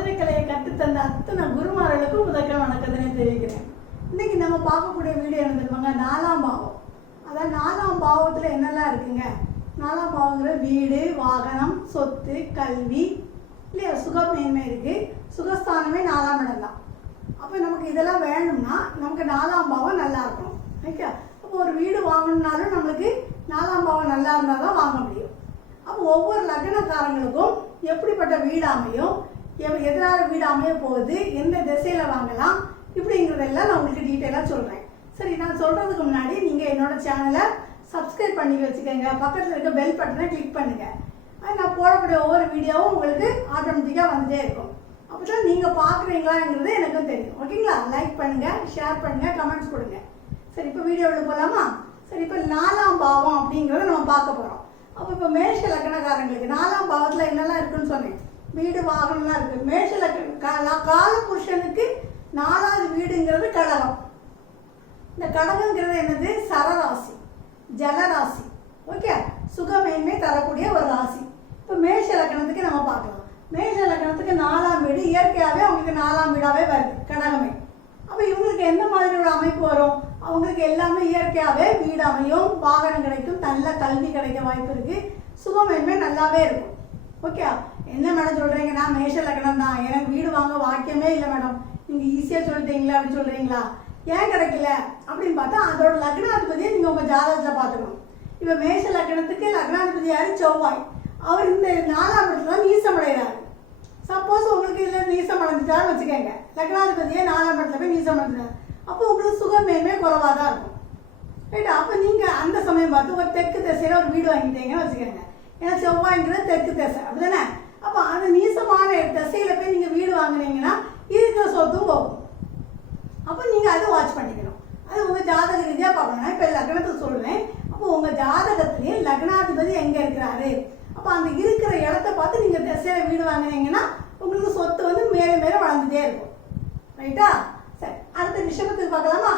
ஜோதிட கலையை கற்றுத்தந்த அத்தனை குருமார்களுக்கும் முதற்க வணக்கத்தினை தெரிவிக்கிறேன். இன்னைக்கு நம்ம பார்க்கக்கூடிய வீடியோ இருந்துருவாங்க 4ஆம் பாவம். அதாவது 4ஆம் பாவத்தில் என்னெல்லாம் இருக்குங்க? 4ஆம் பாவங்கிற வீடு, வாகனம், சொத்து, கல்வி, இல்லையா சுகமேன்மை இருக்கு. சுகஸ்தானமே 4ஆம் இடம் தான். அப்போ நமக்கு இதெல்லாம் வேணும்னா நமக்கு 4ஆம் பாவம் நல்லா இருக்கணும். ஓகே, அப்போ ஒரு வீடு வாங்கணும்னாலும் நம்மளுக்கு 4ஆம் பாவம் நல்லா இருந்தால் தான் வாங்க முடியும். அப்போ ஒவ்வொரு லக்னக்காரங்களுக்கும் எப்படிப்பட்ட வீடு அமையும், எதிரான வீடு அமைய போகுது, எந்த திசையில் வாங்கலாம், இப்படிங்கிறதெல்லாம் நான் உங்களுக்கு டீட்டெயிலாக சொல்கிறேன். சரி, நான் சொல்கிறதுக்கு முன்னாடி நீங்கள் என்னோட சேனலை சப்ஸ்கிரைப் பண்ணி வச்சுக்கோங்க. பக்கத்தில் இருக்க பெல் பட்டனை கிளிக் பண்ணுங்கள். நான் போடக்கூடிய ஒவ்வொரு வீடியோவும் உங்களுக்கு ஆட்டோமேட்டிக்காக வந்துட்டே இருக்கும். அப்போ தான் நீங்கள் பார்க்குறீங்களாங்கிறது எனக்கும் தெரியும். ஓகேங்களா? லைக் பண்ணுங்கள், ஷேர் பண்ணுங்கள், கமெண்ட்ஸ் கொடுங்க. சரி, இப்போ வீடியோவில் போகலாமா? சரி, இப்போ 4ஆம் பாவம் அப்படிங்கிறத நம்ம பார்க்க போகிறோம். அப்போ இப்போ மேஷ லக்னக்காரங்களுக்கு 4ஆம் பாவத்தில் என்னெல்லாம் இருக்குன்னு சொன்னேன். வீடு, வாகனம்லாம் இருக்குது. மேஷ கால புருஷனுக்கு 4வது வீடுங்கிறது கடகம். இந்த கடகங்கிறது என்னது? சரராசி, ஜலராசி. ஓகே, சுகமேன்மை தரக்கூடிய ஒரு ராசி. இப்போ மேஷ லக்னத்துக்கு நம்ம பார்க்கலாம். மேஷ லக்னத்துக்கு 4ஆம் வீடு இயற்கையாகவே அவங்களுக்கு 4ஆம் வீடாகவே வருது, கடகமே. அப்போ இவங்களுக்கு எந்த மாதிரி ஒரு அமைப்பு வரும்? அவங்களுக்கு எல்லாமே இயற்கையாகவே வீடு அமையும், வாகனம் கிடைக்கும், நல்ல கல்வி கிடைக்க வாய்ப்பு இருக்கு, சுகமேன்மை நல்லாவே இருக்கும். ஓகே, என்ன மேடம் சொல்றீங்க? நான் மேஷ லக்னம் தான், எனக்கு வீடு வாங்க வாக்கியமே இல்லை மேடம், நீங்க ஈஸியா சொல்லிட்டீங்களா அப்படின்னு சொல்றீங்களா? ஏன் கிடைக்கல அப்படின்னு பார்த்தா அதோட லக்னாதிபதியை நீங்க உங்க ஜாதகத்துல பார்த்துக்கணும். இப்ப மேஷ லக்னத்துக்கு லக்னாதிபதி யாரு? செவ்வாய். அவர் இந்த 4ஆம் இடத்துல நீசம் அடைகிறாரு. சப்போஸ் உங்களுக்கு இதுல நீசம் அடைஞ்சிட்டாருன்னு வச்சுக்கோங்க, லக்னாதிபதியே 4ஆம் இடத்துல போய் நீசம் அடைஞ்சிட்டாரு, அப்போ உங்களுக்கு சுகமேன்மை குறைவாக தான் இருக்கும். ரைட்டா? அப்போ நீங்கள் அந்த சமயம் பார்த்து ஒரு தெற்கு திசையில் ஒரு வீடு வாங்கிட்டீங்கன்னு வச்சுக்கோங்க. ஏன்னா செவ்வாய்ங்கிறது தெற்கு திசை, அப்படிதானே? அப்போ அந்த நீசமான திசையில் போய் நீங்கள் வீடு வாங்கினீங்கன்னா இருக்கிற சொத்தும் போகும். அப்போ நீங்கள் அதை வாட்ச் பண்ணிக்கணும். அது உங்கள் ஜாதக ரீதியாக பார்க்கணும். இப்போ லக்னத்துக்கு சொல்கிறேன். அப்போ உங்கள் ஜாதகத்திலேயே லக்னாதிபதி எங்கே இருக்கிறாரு, அப்போ அந்த இருக்கிற இடத்த பார்த்து நீங்கள் திசையில் வீடு வாங்கினீங்கன்னா உங்களுக்கு சொத்து வந்து மேலே மேலே வளர்ந்துட்டே இருக்கும். ரைட்டா? சரி, அடுத்த ரிஷபத்துக்கு பார்க்கலாமா?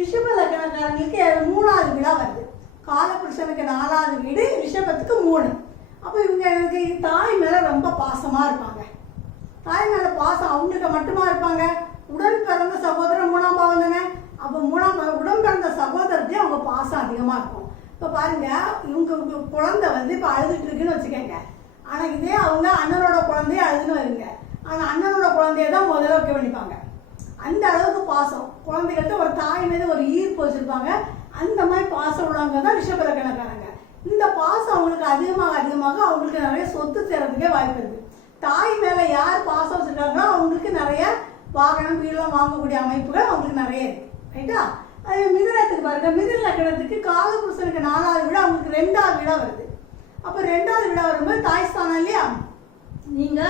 ரிஷப லக்னக்காரங்களுக்கு 3வது வீடா வருது. காலபுருஷனுக்கு 4வது வீடு, ரிஷபத்துக்கு 3. அப்போ இவங்க எனக்கு தாய் மேல ரொம்ப பாசமா இருப்பாங்க. தாய் மேல பாசம் அவங்களுக்கு மட்டுமா இருப்பாங்க? உடன் பிறந்த சகோதரன் 3ஆம் பாவம் தானே. அப்போ 3ஆம் பாவம் உடன் பிறந்த சகோதரத்தையும் அவங்க பாசம் அதிகமா இருக்கும். இப்போ பாருங்க, இவங்க குழந்தை வந்து இப்போ அழுதுட்டு இருக்குன்னு வச்சுக்கோங்க. ஆனா இதே அவங்க அண்ணனோட குழந்தைய அழுதுன்னு வருங்க, ஆனா அண்ணனோட குழந்தைய தான் முதல்ல கவனிப்பாங்க. அந்த அளவுக்கு பாசம் குழந்தைகள்கிட்ட, ஒரு தாய் மீது ஒரு ஈர்ப்பு வச்சிருப்பாங்க. அந்த மாதிரி பாசம் உள்ளவங்க தான் ரிஷப லக்னக்காரங்க. இந்த பாசம் அவங்களுக்கு அதிகமாக அவங்களுக்கு நிறைய சொத்து சேர்றதுக்கே வாய்ப்பு இருக்கு. தாய் மேல யார் பாசம் வச்சிருக்காங்களோ அவங்களுக்கு நிறைய வாகனம், வீடெல்லாம் வாங்கக்கூடிய அமைப்புகள் அவங்களுக்கு நிறைய இருக்கு. ரைட்டா? அது மிதுனத்துக்கு பாருங்க. மிதுன லக்னத்துக்கு காலபுருஷனுக்கு 4வது வீடு, அவங்களுக்கு 2வது வீடா வருது. அப்ப 2வது வீடா வரும்போது தாய் ஸ்தானம் இல்லையா? நீங்க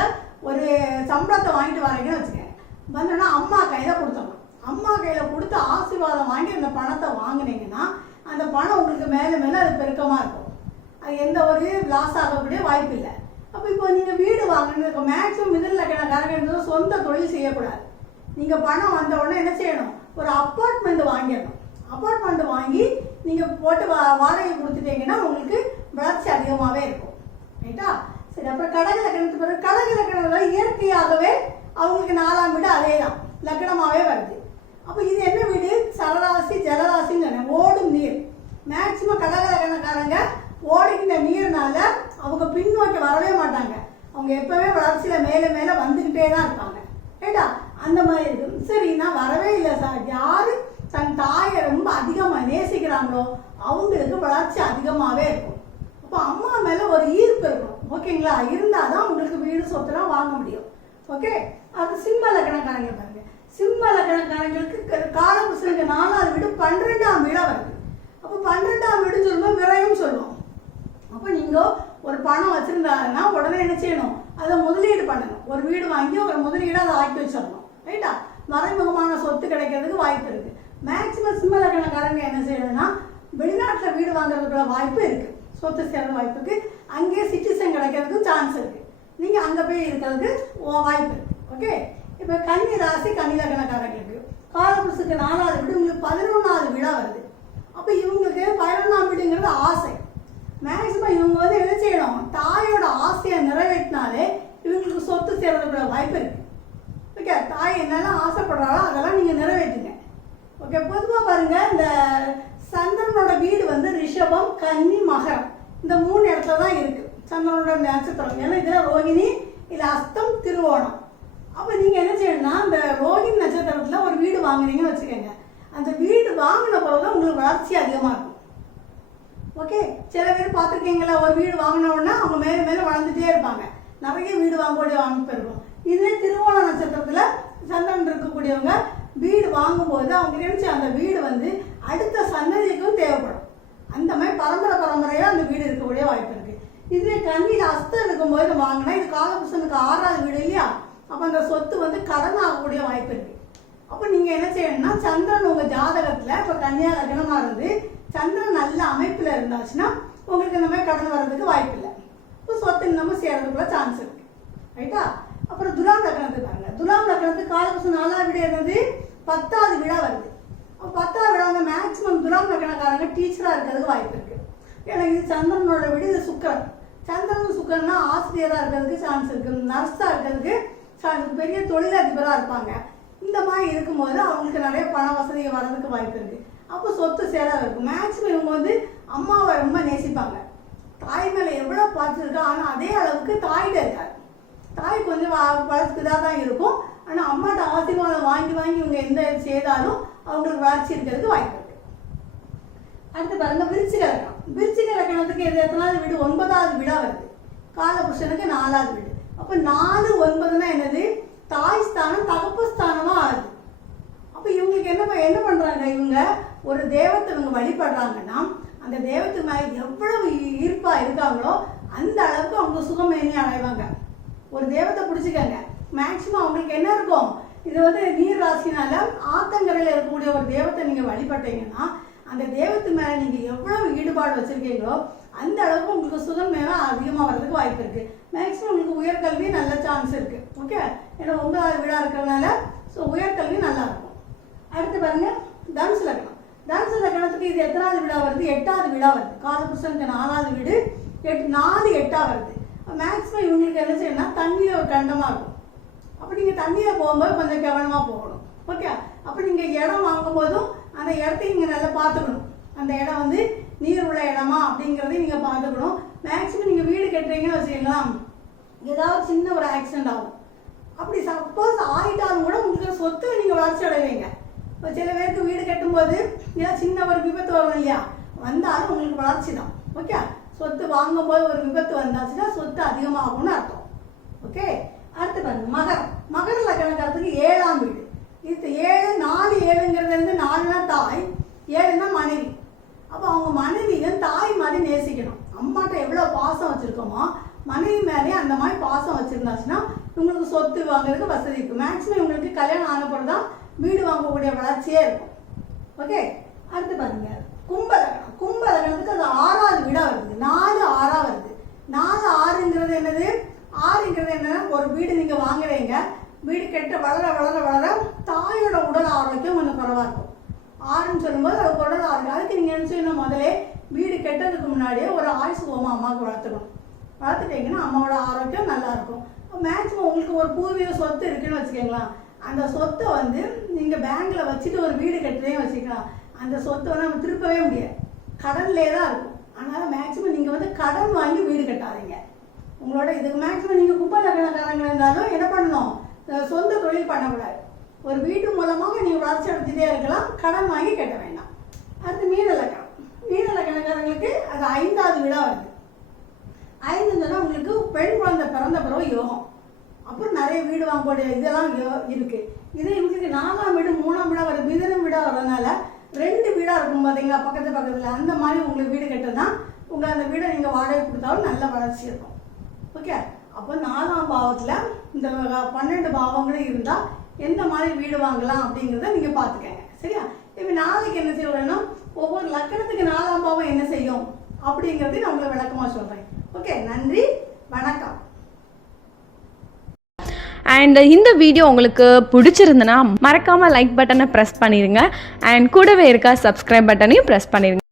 ஒரு சம்பளத்தை வாங்கிட்டு வரீங்கன்னு வச்சுக்கோங்க, வந்தோன்னா அம்மா கையில கொடுத்தோம். அம்மா கையில கொடுத்து ஆசீர்வாதம் வாங்கி அந்த பணத்தை வாங்கினீங்கன்னா அந்த பணம் உங்களுக்கு மேலே மேலே அது பெருக்கமா இருக்கும். அது எந்த ஒரு லாஸ் ஆகக்கூடிய வாய்ப்பு இல்லை. அப்போ இப்போ நீங்க வீடு வாங்கணும், மேக்சிமம் மிடில் லக்னக்காரங்க சொந்த தொழில் செய்யக்கூடாது. நீங்க பணம் வந்த உடனே என்ன செய்யணும்? ஒரு அப்பார்ட்மெண்ட் வாங்கிடணும். அப்பார்ட்மெண்ட் வாங்கி நீங்க போட்டு வாடகை கொடுத்துட்டீங்கன்னா உங்களுக்கு வளர்ச்சி அதிகமாகவே இருக்கும். ரைட்டா? சரி, அப்புறம் கடக லக்னத்துக்கு பிறகு கடக லக்னம் இயற்கையாகவே அவங்களுக்கு 4ஆம் வீடு அதே தான், லக்னமாகவே வருது. அப்போ இது என்ன வீடு? சரராசி, ஜலராசின்னு சொன்னேன். ஓடும் நீர். மேக்சிமம் கடக லக்னக்காரங்க ஓடுகின்ற நீர்னால அவங்க பின்னோக்கி வரவே மாட்டாங்க. அவங்க எப்பவே வளர்ச்சியில மேலே மேலே வந்துக்கிட்டே தான் இருப்பாங்க. ரைட்டா? அந்த மாதிரி இருக்கு. சரி, நான் வரவே இல்லை சார். யாரு தன் தாயை ரொம்ப அதிகமாக நேசிக்கிறாங்களோ அவங்களுக்கு வளர்ச்சி அதிகமாகவே இருக்கும். அப்போ அம்மா மேலே ஒரு ஈர்ப்பு இருக்கணும். ஓகேங்களா? இருந்தால் தான் உங்களுக்கு வீடு சொத்துலாம் வாங்க முடியும். ஓகே, அது சிம்ம லக்னக்காரங்க பாருங்க. சிம்ம லக்னக்காரங்களுக்கு காலபுருஷனுக்கு 4வது வீடு 12ஆம் வீடா வருது. அப்போ 12ஆம் வீடுன்னு சொல்லும்போது விரயம் சொல்லுவோம். அப்போ நீங்க ஒரு பணம் வச்சிருந்தாங்கன்னா உடனே என்ன செய்யணும்? அதை முதலீடு பண்ணணும். ஒரு வீடு வாங்கி ஒரு முதலீடு அதை ஆக்கி வச்சிடணும். ரைட்டா? மறைமுகமான சொத்து கிடைக்கிறதுக்கு வாய்ப்பு இருக்கு. மேக்சிமம் சிம்ம லக்னக்காரங்க என்ன செய்யணும்னா வெளிநாட்டில் வீடு வாங்குறதுக்குள்ள வாய்ப்பு இருக்கு, சொத்து சேர்ற வாய்ப்பு இருக்கு. அங்கேயே சிட்டிசன் கிடைக்கிறதுக்கும் சான்ஸ் இருக்கு. நீங்க அங்க போய் இருக்கிறதுக்கு வாய்ப்பு இருக்கு. ஓகே, இப்ப கன்னி ராசி, கன்னி லக்னக்காரங்களுக்கு காலபுருஷனுக்கு 4வது வீடு உங்களுக்கு 11வது வீடா வருது. அப்ப இவங்களுக்கு 11ஆம் வீடுங்கிறது ஆசை. மேக்சிமம் இவங்க வந்து என்ன செய்யணும்? தாயோட ஆசையை நிறைவேற்றினாலே இவங்களுக்கு சொத்து சேர்றதுக்குள்ள வாய்ப்பு இருக்கு. ஓகே, தாய் என்னெல்லாம் ஆசைப்படுறாளோ அதெல்லாம் நீங்கள் நிறைவேற்றுங்க. ஓகே, பொதுவாக பாருங்கள், இந்த சந்திரனோட வீடு வந்து ரிஷபம், கன்னி, மகரம் இந்த 3 இடத்துல தான் இருக்குது சந்திரனோட நட்சத்திரம். ஏன்னா இதில் ரோகிணி, இல்லை அஸ்தம், திருவோணம். அப்போ நீங்கள் என்ன செய்யணும்னா, இந்த ரோகிணி நட்சத்திரத்தில் ஒரு வீடு வாங்குறீங்கன்னு வச்சுக்கோங்க. அந்த வீடு வாங்கின பிறகு உங்களுக்கு வளர்ச்சி அதிகமாக இருக்கும். ஓகே, சில பேர் பார்த்துருக்கீங்களா, ஒரு வீடு வாங்கின உடனே அவங்க மேலே மேலே வளர்ந்துட்டே இருப்பாங்க, நிறைய வீடு வாங்கக்கூடிய அமைப்பு இருக்கும். இதுவே திருவோண நட்சத்திரத்தில் சந்திரன் இருக்கக்கூடியவங்க வீடு வாங்கும்போது அவங்க நினைச்ச அந்த வீடு வந்து அடுத்த சன்னதிக்கும் தேவைப்படும். அந்த மாதிரி பரம்பரையாக அந்த வீடு இருக்கக்கூடிய வாய்ப்பு இருக்குது. இதுவே கண்ணியில் அஸ்தம் இருக்கும்போது வாங்கினா, இது காலபுருஷனுக்கு 6வது வீடு இல்லையா, அப்போ அந்த சொத்து வந்து கடன் ஆகக்கூடிய வாய்ப்பு இருக்குது. அப்போ நீங்கள் என்ன செய்யணும்னா, சந்திரன் உங்கள் ஜாதகத்தில் இப்போ கன்னியா லக்னமாக இருந்து சந்திரன் நல்ல அமைப்பில் இருந்தாச்சுன்னா உங்களுக்கு இந்த மாதிரி கடன் வர்றதுக்கு வாய்ப்பு இல்லை. இப்போ சொத்து இன்னமும் சேர்றதுக்குள்ள சான்ஸ் இருக்குது. ரைட்டா? அப்புறம் துலாம் லக்னத்துக்கு பாருங்க. துலாம் லக்னத்துக்கு காலபுருஷன் 4வது வீடு என்னது, 10வது வீடாக வருது. அப்போ 10வது வீடாக வந்து மேக்ஸிமம் துலாம் லக்னக்காரங்க டீச்சராக இருக்கிறதுக்கு வாய்ப்பு இருக்குது. ஏன்னா இது சந்திரனோட வீடு, இது சுக்கரன். சந்திரன் சுக்கரன்னா ஆசிரியராக இருக்கிறதுக்கு சான்ஸ் இருக்குது, நர்ஸாக இருக்கிறதுக்கு சான்ஸ், பெரிய தொழிலதிபராக இருப்பாங்க. இந்த மாதிரி இருக்கும்போது அவங்களுக்கு நிறைய பண வசதிகள் வர்றதுக்கு வாய்ப்பு இருக்குது. அப்போ சொத்து சேராக இருக்கும். மேக்ஸிமம் இவங்க வந்து அம்மாவை ரொம்ப நேசிப்பாங்க. தாய் மேலே எவ்வளோ பார்த்துருக்கா, ஆனால் அதே அளவுக்கு தாயிட்ட இருக்காது. தாய் கொஞ்சம் வளர்த்துக்குதாக தான் இருக்கும். ஆனால் அம்மாட்ட ஆசீர்வாதம் வாங்கி வாங்கி இவங்க எந்த செய்தாலும் அவங்களுக்கு வளர்ச்சி இருக்கிறதுக்கு வாய்ப்பு இருக்குது. அடுத்து பாருங்க, விருச்சிக லக்னம். விருச்சிக லக்னத்துக்கு எது எத்தனாவது வீடு, 9வது வீடாக வருது. காலபுருஷனுக்கு 4வது வீடு. அப்போ 4, 9னா என்னது, தாய் ஸ்தானம் தகப்பு ஸ்தானமாக ஆகுது. அப்போ இவங்களுக்கு என்ன பண்ணுறாங்க, இவங்க ஒரு தெய்வத்தை இவங்க வழிபடுறாங்கன்னா அந்த தெய்வத்துக்கு மேலே எவ்வளவு ஈர்ப்பாக இருக்காங்களோ அந்த அளவுக்கு அவங்க சுகமேன்மை அடைவாங்க. ஒரு தெய்வத்தை பிடிச்சிக்கங்க, மேக்சிமம் அவங்களுக்கு என்ன இருக்கும், இது வந்து நீர் ராசினால ஆத்தங்கரையில் இருக்கக்கூடிய ஒரு தெய்வத்தை நீங்கள் வழிபட்டீங்கன்னா அந்த தெய்வத்து மேலே நீங்கள் எவ்வளவு ஈடுபாடு வச்சுருக்கீங்களோ அந்த அளவுக்கு உங்களுக்கு சுகமேவை அதிகமாக வர்றதுக்கு வாய்ப்பு இருக்குது. மேக்ஸிமம் உங்களுக்கு உயர்கல்வி நல்ல சான்ஸ் இருக்குது. ஓகே, ஏன்னா 9வது வீடாக இருக்கிறதுனால ஸோ உயர்கல்வி நல்லாயிருக்கும். அடுத்து பாருங்கள், தனுசு லக்னம். தனுசு லக்னத்துக்கு இது எத்தனாவது வீடாக வருது, 8வது வீடாக வருது. காலபுருஷனுக்கு 4வது வீடு, 4, 8 வருது. மேக்ஸிமம் இவங்களுக்கு என்ன செய்யணும்னா, தண்ணியில் ஒரு கண்டமாக இருக்கும். அப்போ நீங்கள் தண்ணியில் போகும்போது கொஞ்சம் கவனமாக போகணும். ஓகே, அப்போ நீங்கள் இடம் வாங்கும் போதும் அந்த இடத்தையும் நீங்கள் நல்லா பார்த்துக்கணும். அந்த இடம் வந்து நீர் உள்ள இடமா அப்படிங்கிறதையும் நீங்கள் பார்த்துக்கணும். மேக்ஸிமம் நீங்கள் வீடு கட்டுறீங்கன்னு வச்சுக்கலாம், ஏதாவது சின்ன ஒரு ஆக்சிடென்ட் ஆகும். அப்படி சப்போஸ் ஆகிட்டாலும் கூட உங்களுக்கு சொத்து நீங்கள் வளர்ச்சி அடைவீங்க. இப்போ சில பேருக்கு வீடு கட்டும்போது ஏதாவது சின்ன ஒரு விபத்து வரும் இல்லையா, வந்தாலும் உங்களுக்கு வளர்ச்சி தான். ஓகே, சொத்து வாங்கும்போது ஒரு விபத்து வந்தாச்சுன்னா சொத்து அதிகமாகும்னு அர்த்தம். ஓகே, அடுத்து பாருங்க, மகரம். மகர லக்னக்காரத்துக்கு 7ஆம் வீடு. இது 7, 4, 7ங்கிறது வந்து 4னா தாய், 7னா மனைவி. அப்போ அவங்க மனைவியும் தாய் மாதிரி நேசிக்கணும். அம்மாட்ட எவ்வளோ பாசம் வச்சுருக்கோமோ மனைவி மேலே அந்த மாதிரி பாசம் வச்சுருந்தாச்சுன்னா உங்களுக்கு சொத்து வாங்குறதுக்கு வசதி இருக்குது. மேக்ஸிமம் இவங்களுக்கு கல்யாணம் ஆனப்பறம் தான் வீடு வாங்கக்கூடிய வளர்ச்சியே இருக்கும். ஓகே, அடுத்து பாருங்க, கும்பலகனம். கும்பலகனத்துக்கு அது 6வது வீடாக வருது. 4, 6 வருது. 4, 6ங்கிறது என்னது, 6ங்கிறது என்னன்னா, ஒரு வீடு நீங்கள் வாங்குறீங்க, வீடு கெட்ட வளர வளர வளர தாயோட உடல் ஆரோக்கியம் கொஞ்சம் குறைவாக இருக்கும். 6ன்னு சொல்லும்போது அது உடல் ஆரோக்கியம். அதுக்கு நீங்கள் என்ன செய்யணும், முதலே வீடு கெட்டதுக்கு முன்னாடியே ஒரு ஆயுசு ஹோமம் அம்மாவுக்கு வளர்த்துக்கணும். வளர்த்துட்டீங்கன்னா அம்மாவோட ஆரோக்கியம் நல்லாயிருக்கும். மேக்ஸிமம் உங்களுக்கு ஒரு பூர்வீக சொத்து இருக்குன்னு வச்சுக்கோங்களேன், அந்த சொத்தை வந்து நீங்கள் பேங்க்கில் வச்சுட்டு ஒரு வீடு கட்டுறதையும் வச்சுக்கலாம். அந்த சொத்தை வந்து நம்ம திருப்பவே முடியாது, கடன்லே தான் இருக்கும். அதனால் மேக்ஸிமம் நீங்கள் வந்து கடன் வாங்கி வீடு கட்டாதீங்க. உங்களோட இதுக்கு மேக்ஸிமம் நீங்கள் குப்பை லக்னக்காரங்க இருந்தாலும் என்ன பண்ணணும், சொந்த தொழில் பண்ணக்கூடாது. ஒரு வீட்டு மூலமாக நீங்கள் வளர்ச்சி அடைஞ்சிட்டே இருக்கலாம், கடன் வாங்கி கட்ட வேண்டாம். அடுத்து மீன லக்னம். மீன லக்னக்காரங்களுக்கு அது 5வது வீடாக வருது. 5ன்னு சொன்னால் உங்களுக்கு பெண் குழந்தை பிறந்த பிறகு யோகம். அப்புறம் நிறைய வீடு வாங்கக்கூடிய இதெல்லாம் இருக்குது. இதே இவங்களுக்கு 4ஆம் வீடு 3ஆம் வீடாக வருது, மிதனம் வீடாக வரதுனால 2 வீடாக இருக்கும் பார்த்தீங்களா, பக்கத்தில். அந்த மாதிரி உங்களுக்கு வீடு கட்டுனா உங்கள் அந்த வீடை நீங்கள் வாடகை கொடுத்தாலும் நல்ல வளர்ச்சி இருக்கும். ஓகே, அப்போ 4ஆம் பாவத்தில் இந்த 12 பாவங்களும் இருந்தால் எந்த மாதிரி வீடு வாங்கலாம் அப்படிங்கிறத நீங்கள் பார்த்துக்கங்க. சரியா? இப்போ நாளைக்கு என்ன செய்யணும்னா, ஒவ்வொரு லக்கணத்துக்கு 4ஆம் பாவம் என்ன செய்யும் அப்படிங்கிறதையும் நான் உங்களுக்கு விளக்கமாக சொல்கிறேன். ஓகே, நன்றி, வணக்கம். அண்ட் இந்த வீடியோ உங்களுக்கு பிடிச்சிருந்துன்னா மறக்காமல் லைக் பட்டனை ப்ரெஸ் பண்ணிடுங்க. அண்ட் கூடவே இருக்க சப்ஸ்கிரைப் பட்டனையும் ப்ரெஸ் பண்ணிடுங்க.